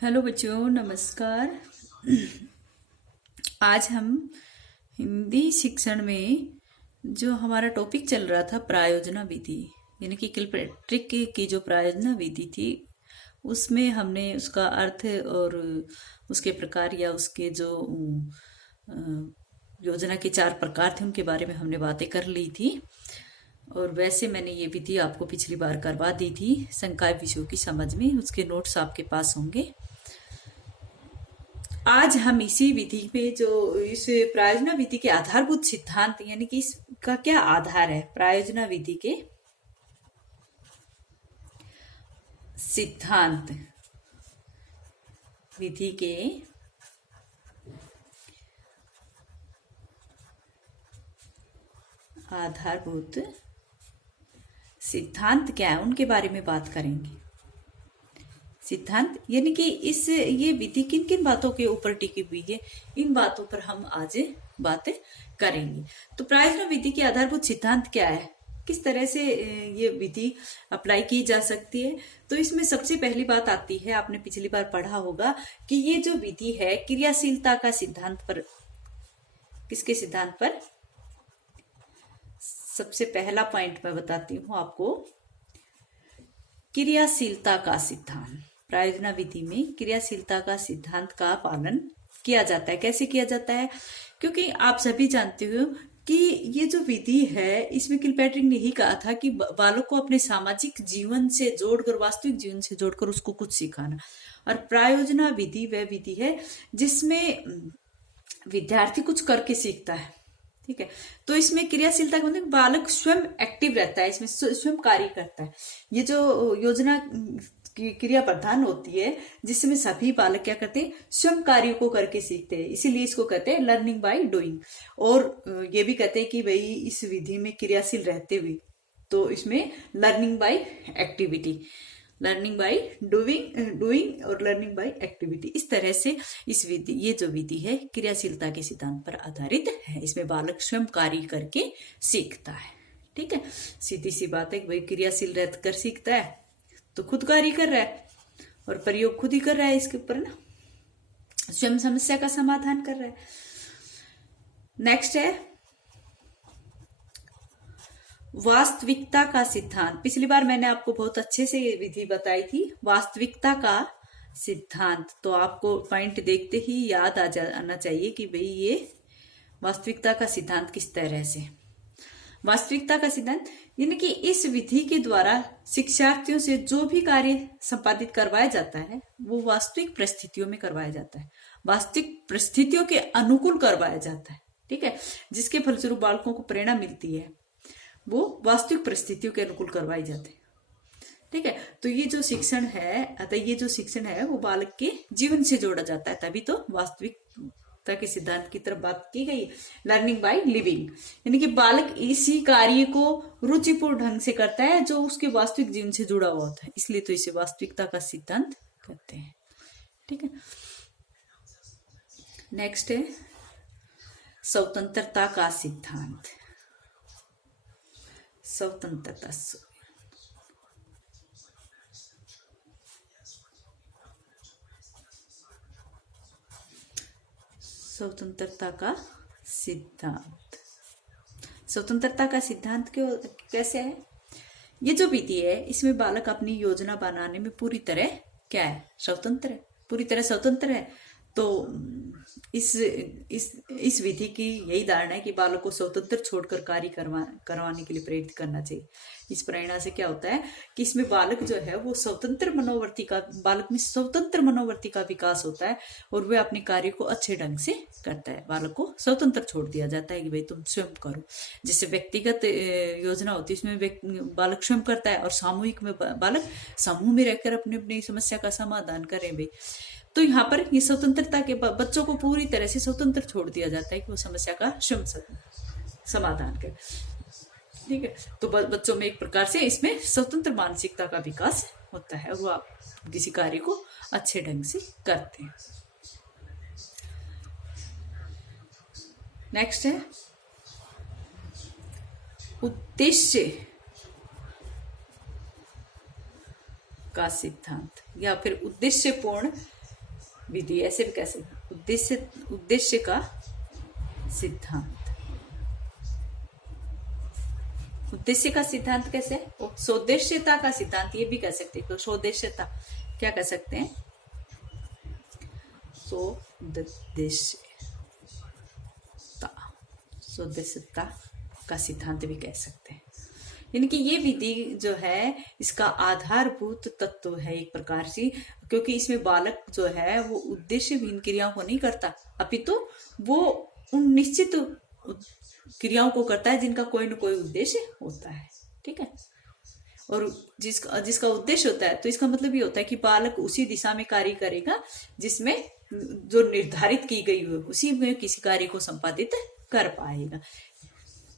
Hello बच्चों, नमस्कार। आज हम हिंदी शिक्षण में जो हमारा टॉपिक चल रहा था प्रायोजना विधि, यानी कि किलपैट्रिक की जो प्रायोजना विधि थी, उसमें हमने उसका अर्थ और उसके प्रकार या उसके जो अ, योजना के 4 प्रकार थे उनके बारे में हमने बातें कर ली थी। और वैसे मैंने ये विधि आपको पिछली बार करवा दी थी संकाय विषयों की समझ में, उसके नोट्स आपके पास होंगे। आज हम इसी विधि में जो इस प्रायोजना विधि के आधारभूत सिद्धांत, यानी कि इसका क्या आधार है, प्रायोजना विधि के सिद्धांत, विधि के आधारभूत सिद्धांत क्या है उनके बारे में बात करेंगे। सिद्धांत यानी कि ये विधि किन किन बातों के ऊपर टिकी हुई है, इन बातों पर हम आज बातें करेंगे। तो प्रायोजना विधि के आधारभूत सिद्धांत क्या है, किस तरह से ये विधि अप्लाई की जा सकती है। तो इसमें सबसे पहली बात आती है, आपने पिछली बार पढ़ा होगा कि ये जो विधि है क्रियाशीलता का सिद्धांत पर, किसके सिद्धांत पर। सबसे पहला पॉइंट मैं बताती हूं आपको, क्रियाशीलता का सिद्धांत। प्रायोजना विधि में क्रियाशीलता का सिद्धांत का पालन किया जाता है। कैसे किया जाता है, क्योंकि आप सभी जानते हो कि ये जो विधि है इसमें किलपैट्रिक ने ही कहा था कि बालक को अपने सामाजिक जीवन से जोड़कर, वास्तविक जीवन से जोड़कर उसको कुछ सिखाना। और प्रायोजना विधि वह विधि है जिसमें विद्यार्थी कुछ करके सीखता है। ठीक है, तो इसमें क्रियाशीलता का मतलब बालक स्वयं एक्टिव रहता है, इसमें स्वयं कार्य करता है। ये जो योजना की क्रिया प्रधान होती है जिसमें सभी बालक क्या करते हैं, स्वयं कार्य को करके सीखते हैं, इसीलिए इसको कहते हैं लर्निंग बाय डूइंग। और ये भी कहते हैं कि भाई इस विधि में क्रियाशील रहते हुए, तो इसमें learning by activity, learning by doing और लर्निंग बाय एक्टिविटी, इस तरह से इस विधि, ये जो विधि है क्रियाशीलता के सिद्धांत पर आधारित है। इसमें बालक स्वयं कार्य करके सीखता है। ठीक है, सीधी सी बात है कि भाई क्रियाशील रहकर सीखता है तो खुद कार्य कर रहा है और प्रयोग खुद ही कर रहा है, इसके ऊपर ना स्वयं समस्या का समाधान कर रहा है। नेक्स्ट है वास्तविकता का सिद्धांत। पिछली बार मैंने आपको बहुत अच्छे से ये विधि बताई थी, वास्तविकता का सिद्धांत। तो आपको पॉइंट देखते ही याद आ जाना चाहिए कि भाई ये वास्तविकता का सिद्धांत किस तरह से। वास्तविकता का सिद्धांत यानी कि इस विधि के द्वारा शिक्षार्थियों से जो भी कार्य संपादित करवाया जाता है वो वास्तविक परिस्थितियों में करवाया जाता है, वास्तविक परिस्थितियों के अनुकूल करवाया जाता है। ठीक है, जिसके फलस्वरूप बालकों को प्रेरणा मिलती है वो वास्तविक परिस्थितियों के अनुकूल करवाई जाते हैं। ठीक है, तो ये जो शिक्षण है, अतः ये जो शिक्षण है वो बालक के जीवन से जोड़ा जाता है, तभी तो वास्तविकता के सिद्धांत की तरफ बात की गई। लर्निंग बाय लिविंग यानी कि बालक इसी कार्य को रुचिपूर्ण ढंग से करता है जो उसके वास्तविक जीवन से जुड़ा हुआ होता है, इसलिए तो इसे वास्तविकता का सिद्धांत कहते हैं। ठीक है, नेक्स्ट है स्वतंत्रता का सिद्धांत। स्वतंत्रता, स्वतंत्रता का सिद्धांत। स्वतंत्रता का सिद्धांत क्यों, कैसे है। ये जो विधि है इसमें बालक अपनी योजना बनाने में पूरी तरह क्या है, स्वतंत्र है, पूरी तरह स्वतंत्र है। तो इस विधि की यही धारणा है कि बालक को स्वतंत्र छोड़कर कार्य करवाने के लिए प्रेरित करना चाहिए। इस प्रेरणा से क्या होता है कि इसमें बालक जो है वो स्वतंत्र मनोवृत्ति का, बालक में स्वतंत्र मनोवृत्ति का विकास होता है और वह अपने कार्य को अच्छे ढंग से करता है। बालक को स्वतंत्र छोड़ दिया जाता है कि भाई तुम स्वयं करो। जैसे व्यक्तिगत योजना होती है इसमें बालक स्वयं करता है, और सामूहिक में बालक समूह में रहकर अपनी अपनी समस्या का समाधान करें भाई। तो यहाँ पर ये स्वतंत्रता के बच्चों को पूरी तरह से स्वतंत्र छोड़ दिया जाता है कि वो समस्या का स्वयं समाधान करें। ठीक है, तो बच्चों में एक प्रकार से इसमें स्वतंत्र मानसिकता का विकास होता है और वो आप किसी कार्य को अच्छे ढंग से करते हैं। नेक्स्ट है उद्देश्य का सिद्धांत, या फिर उद्देश्यपूर्ण विधि, ऐसे भी कैसे, उद्देश्य, उद्देश्य का सिद्धांत। उद्देश्य का सिद्धांत कैसे, सौदेश्यता का सिद्धांत ये भी कह सकते हैं। तो सौदेश्यता क्या कह सकते हैं, सौदेश्यता का सिद्धांत भी कह सकते हैं। यानी कि ये विधि जो है इसका आधारभूत तत्व है एक प्रकार से, क्योंकि इसमें बालक जो है वो उद्देश्यहीन क्रियाओं को नहीं करता, अपितु वो उन निश्चित क्रियाओं को करता है जिनका कोई न कोई उद्देश्य होता है। ठीक है, और जिसका उद्देश्य होता है, तो इसका मतलब ये होता है कि बालक उसी दिशा में कार्य करेगा जिसमें जो निर्धारित की गई हो, उसी में किसी कार्य को संपादित कर पाएगा।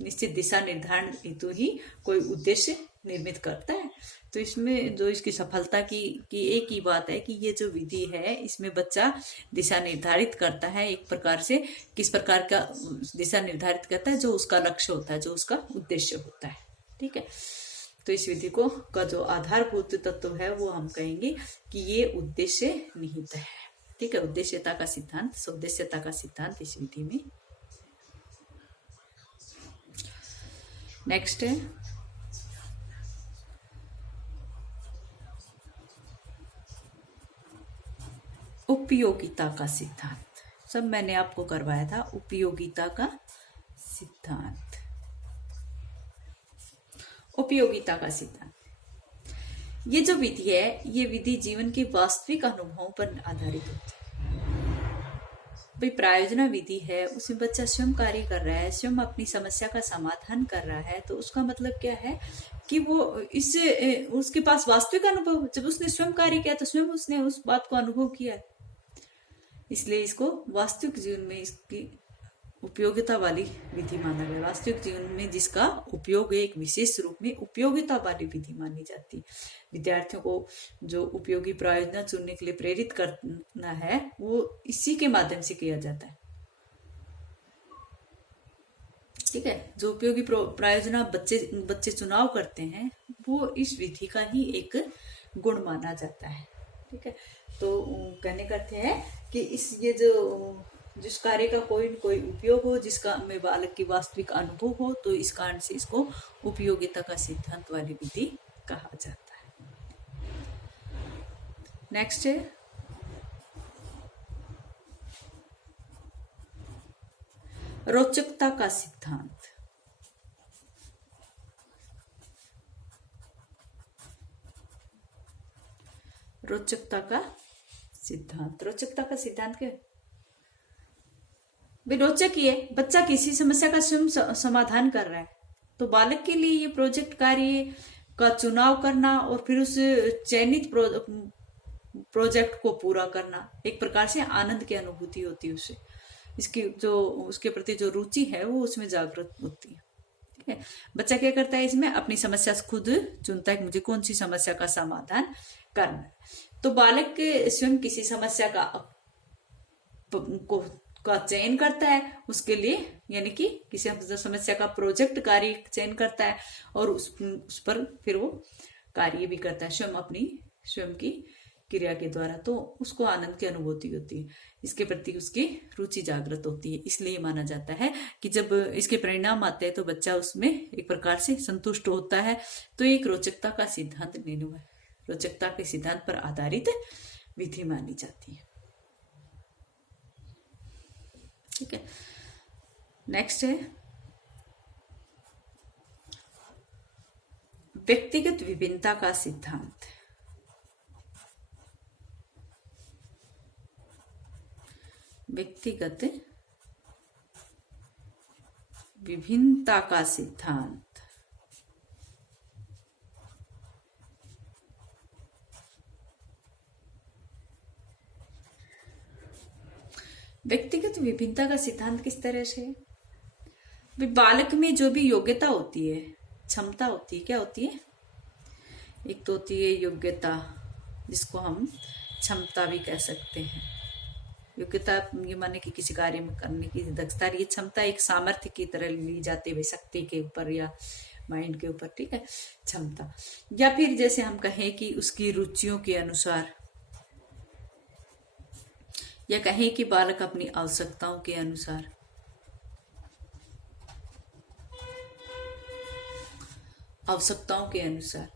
निश्चित दिशा निर्धारण हेतु ही कोई उद्देश्य निर्मित करता है। तो इसमें जो इसकी सफलता की एक ही बात है कि ये जो विधि है इसमें बच्चा दिशा निर्धारित करता है एक प्रकार से, किस प्रकार का दिशा निर्धारित करता है, जो उसका लक्ष्य होता है, जो उसका उद्देश्य होता है। ठीक है, तो इस विधि का जो आधारभूत तत्व है वो हम कहेंगे कि ये उद्देश्य निहित है। ठीक है, उद्देश्यता का सिद्धांत, सौदेश्यता का सिद्धांत इस विधि में। नेक्स्ट है उपयोगिता का सिद्धांत। सब मैंने आपको करवाया था, उपयोगिता का सिद्धांत। उपयोगिता का सिद्धांत, ये जो विधि है, ये विधि जीवन के वास्तविक अनुभवों पर आधारित होती है। भाई प्रायोजना विधि है, उसमें बच्चा स्वयं कार्य कर रहा है, स्वयं अपनी समस्या का समाधान कर रहा है, तो उसका मतलब क्या है कि वो इससे उसके पास वास्तविक अनुभव, जब उसने स्वयं कार्य किया तो स्वयं उसने उस बात को अनुभव किया है, इसलिए इसको वास्तविक जीवन में इसकी उपयोगिता वाली विधि माना गया। वास्तविक जीवन में जिसका उपयोग एक विशेष रूप में उपयोगिता वाली विधि मानी जाती है। विद्यार्थियों को जो उपयोगी प्रायोजना चुनने के लिए प्रेरित करना है वो इसी के माध्यम से किया जाता है। ठीक है, जो उपयोगी प्रायोजना बच्चे चुनाव करते हैं वो इस विधि का ही एक गुण माना जाता है। ठीक है, तो कहने का अर्थ है कि ये जो जिस कार्य का कोई न कोई उपयोग हो, जिसका में बालक की वास्तविक अनुभव हो, तो इस कारण से इसको उपयोगिता का सिद्धांत वाली विधि कहा जाता है। नेक्स्ट है रोचकता का सिद्धांत। रोचकता का सिद्धांत, रोचकता का सिद्धांत क्या है? रोचक ही है, बच्चा किसी समस्या का स्वयं समाधान कर रहा है, तो बालक के लिए ये प्रोजेक्ट कार्य का चुनाव करना और फिर उस चयनित प्रोजेक्ट को पूरा करना एक प्रकार से आनंद की अनुभूति होती है। उससे इसकी जो उसके प्रति जो रुचि है वो उसमें जागृत होती है। ठीक है, बच्चा क्या करता है, इसमें अपनी समस्या खुद चुनता है कि मुझे कौन सी समस्या का समाधान करना है। तो बालक स्वयं किसी समस्या का चयन करता है उसके लिए, यानी कि किसी समस्या का प्रोजेक्ट कार्य चयन करता है और उस पर फिर वो कार्य भी करता है स्वयं की क्रिया के द्वारा, तो उसको आनंद की अनुभूति होती है, इसके प्रति उसकी रुचि जागृत होती है। इसलिए माना जाता है कि जब इसके परिणाम आते हैं तो बच्चा उसमें एक प्रकार से संतुष्ट होता है। तो एक रोचकता का सिद्धांत रोचकता के सिद्धांत पर आधारित विधि मानी जाती है। ठीक है, नेक्स्ट है व्यक्तिगत विभिन्नता का सिद्धांत। व्यक्तिगत विभिन्नता का सिद्धांत, व्यक्तिगत विभिन्नता का सिद्धांत किस तरह से, बालक में जो भी योग्यता होती है, क्षमता होती है, क्या होती है, एक तो होती है योग्यता जिसको हम क्षमता भी कह सकते हैं। योग्यता ये माने कि किसी कार्य में करने की दक्षता, ये क्षमता एक सामर्थ्य की तरह ली जाती है, शक्ति के ऊपर या माइंड के ऊपर। ठीक है, क्षमता, या फिर जैसे हम कहें कि उसकी रुचियों के अनुसार या कहें कि बालक अपनी आवश्यकताओं के अनुसार आवश्यकताओं के अनुसार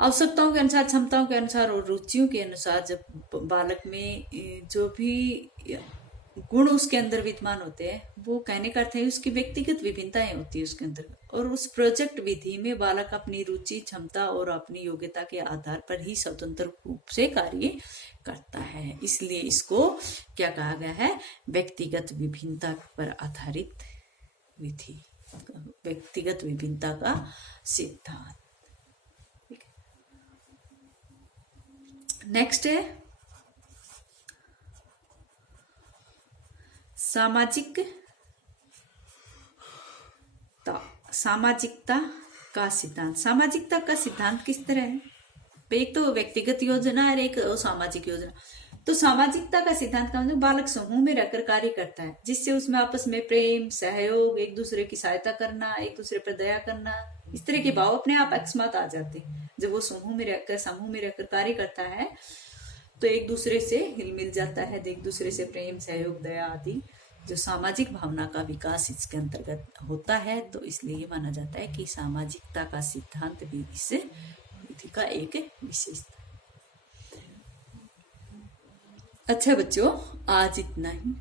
आवश्यकताओं के अनुसार, क्षमताओं के अनुसार और रुचियों के अनुसार जब बालक में जो भी गुण उसके अंदर विद्यमान होते हैं, वो कहने का अर्थ है उसकी व्यक्तिगत विभिन्नताएं होती है उसके अंदर, और उस प्रोजेक्ट विधि में बालक अपनी रुचि, क्षमता और अपनी योग्यता के आधार पर ही स्वतंत्र रूप से कार्य करता है। इसलिए इसको क्या कहा गया है? व्यक्तिगत विभिन्नता पर आधारित विधि, व्यक्तिगत विभिन्नता का सिद्धांत। नेक्स्ट है सामाजिकता का सिद्धांत। सामाजिकता का सिद्धांत किस तरह है? एक तो व्यक्तिगत योजना और एक सामाजिक योजना। तो सामाजिकता का सिद्धांत का मतलब बालक समूह में रहकर कार्य करता है, जिससे उसमें आपस में प्रेम, सहयोग, एक दूसरे की सहायता करना, एक दूसरे पर दया करना, इस तरह के भाव अपने आप अकस्मात आ जाते हैं। जब वो समूह में रहकर कार्य करता है तो एक दूसरे से हिल मिल जाता है, एक दूसरे से प्रेम, सहयोग, दया आदि जो सामाजिक भावना का विकास इसके अंतर्गत होता है। तो इसलिए ये माना जाता है कि सामाजिकता का सिद्धांत भी इस विधि का एक विशेषता। अच्छा बच्चों, आज इतना ही।